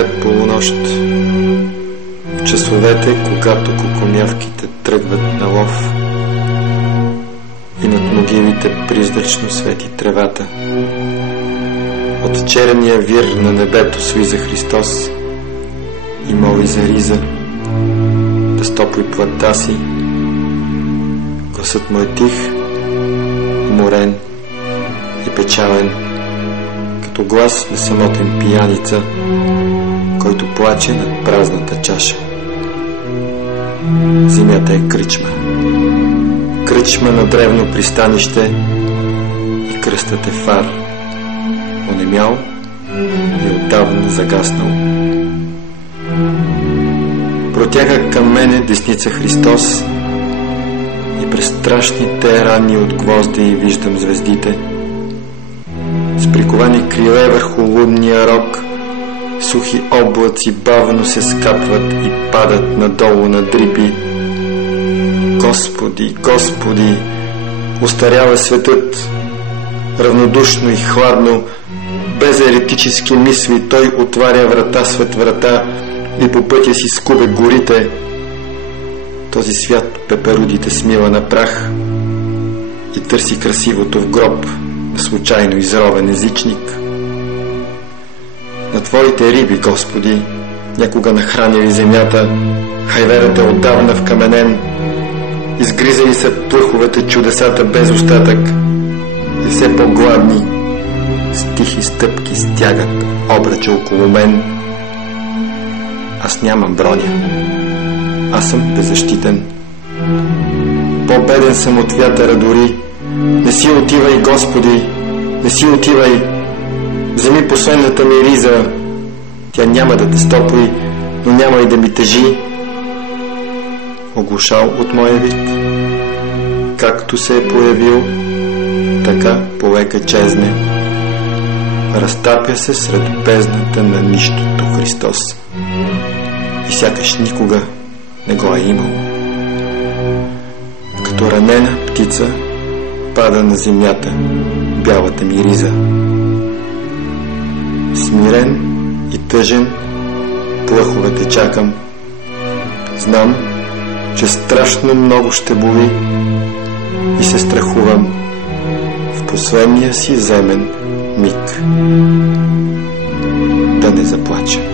след полунощ, в часовете, когато кукумявките тръгват на лов и над могилите призрачно свети тревата. От черния вир на небето слиза Христос и моли за риза да стопли плътта си. Гласът му е тих, уморен и печален, като глас на самотен пияница, който плаче над празната чаша. Земята е кръчма. Кръчма на древно пристанище и кръстът е фар, онемял и отдавна загаснал. Протяга към мене десница Христос и през страшните рани от гвозди виждам звездите. С приковани криле върху лунния рог сухи облаци бавно се скапват и падат надолу на дрипи. Господи, Господи, устарява светът. Равнодушно и хладно, без еретически мисли, той отваря врата след врата и по пътя си скубе горите. Този свят пеперудите смива на прах и търси красивото в гроб на случайно изровен езичник. На Твоите риби, Господи, някога нахранили земята, хайверът е отдавна вкаменен, изгризали са плъховете чудесата без остатък и все по-гладни с тихи стъпки стягат обръча около мен. Аз нямам броня, аз съм беззащитен. По-беден съм от вятъра дори. Не си отивай, Господи, не си отивай. Вземи последната ми риза. Тя няма да те стопли, но няма и да ми тежи. Оглушал от моя вид, както се е появил, така полека чезне. Разтапя се сред бездната на нищото Христос и сякаш никога не го е имал. Като ранена птица пада на земята бялата ми риза. Смирен и тъжен плъховете чакам. Знам, че страшно много ще боли и се страхувам в последния си земен миг да не заплача.